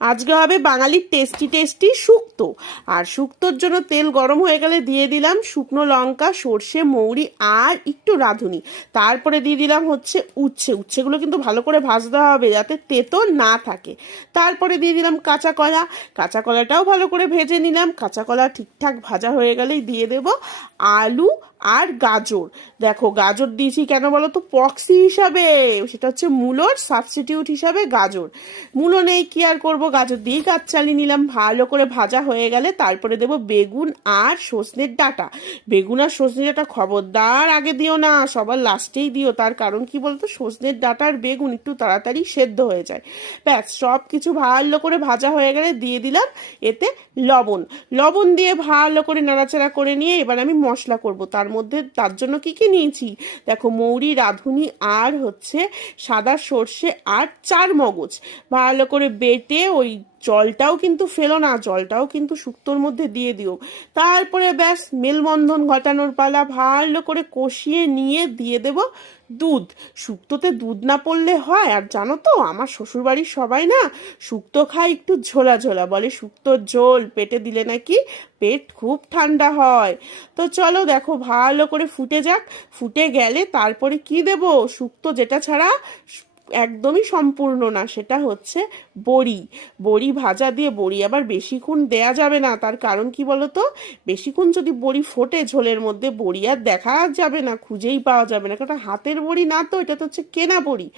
আজকে হবে বাঙালির টেস্টি টেস্টি শুক্তো। আর শুক্তোর জন্য তেল গরম হয়ে গেলে দিয়ে দিলাম শুকনো লঙ্কা, সর্ষে, মৌরি আর একটু রাঁধুনি। তারপরে দিয়ে দিলাম হচ্ছে উচ্ছেগুলো কিন্তু ভালো করে ভাজতে হবে যাতে তেতো না থাকে। তারপরে দিয়ে দিলাম কাঁচা কলাটাও ভালো করে ভেজে নিলাম। কাঁচা কলা ঠিকঠাক ভাজা হয়ে গেলেই দিয়ে দেব আলু আর গাজর। দেখো গাজর দিয়েছি কেন বলো তো, প্রক্সি হিসাবে, সেটা হচ্ছে মূলোর সাবস্টিটিউট হিসাবে গাজর। মূলো নেই কি আর করবো, গাজর দিয়েই কাজ চালিয়ে নিলাম। ভালো করে ভাজা হয়ে গেলে তারপরে দেব বেগুন আর সজনের ডাঁটা। বেগুন আর সজনের ডাঁটা খবরদার আগে দিও না, সবার লাস্টেই দিও। তার কারণ কি বলতো, সজনের ডাঁটা আর বেগুন একটু তাড়াতাড়ি সেদ্ধ হয়ে যায়। ব্যাস সব কিছু ভালো করে ভাজা হয়ে গেলে দিয়ে দিলাম এতে লবণ দিয়ে ভালো করে নাড়াচাড়া করে নিয়ে এবার আমি মশলা করব। তার জন্য কি কি নিয়েছি দেখো, মৌরি, রাঁধুনি আর হচ্ছে সাদা সর্ষে আর 4 মগজ ভালো করে বেটে, ওই জলটাও কিন্তু ফেলো না, জলটাও কিন্তু শুক্তোর মধ্যে দিয়ে দিও। তারপরে ব্যাস মেলবন্ধন ঘটানোর পালা। ভালো করে কষিয়ে নিয়ে দিয়ে দেব দুধ। শুক্তোতে দুধ না পড়লে হয়? আর জানো তো, আমার শ্বশুরবাড়ির সবাই না শুক্তো খায় একটু ঝোলা ঝোলা, বলে শুক্তোর ঝোল পেটে দিলে নাকি পেট খুব ঠান্ডা হয়। তো চলো দেখো ভালো করে ফুটে যাক। ফুটে গেলে তারপরে কি দেব, শুক্তো যেটা ছাড়া একদমই সম্পূর্ণ না, সেটা হচ্ছে বড়ি ভাজা দিয়ে। বড়ি আবার বেশিক্ষণ দেয়া যাবে না, তার কারণ কি বলতো, বেশিক্ষণ যদি বড়ি ফোটে ঝোলের মধ্যে, বড়ি আর দেখা যাবে না, খুঁজেই পাওয়া যাবে না, কারণ হাতের বড়ি না তো, এটা তো হচ্ছে কেনা বড়ি।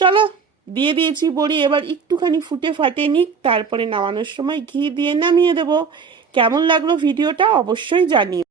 চলো দিয়ে দিয়েছি বড়ি, এবার একটুখানি ফুটে ফাটে নিক, তারপরে নামানোর সময় ঘি দিয়ে নামিয়ে দেবো। কেমন লাগলো ভিডিওটা অবশ্যই জানিও।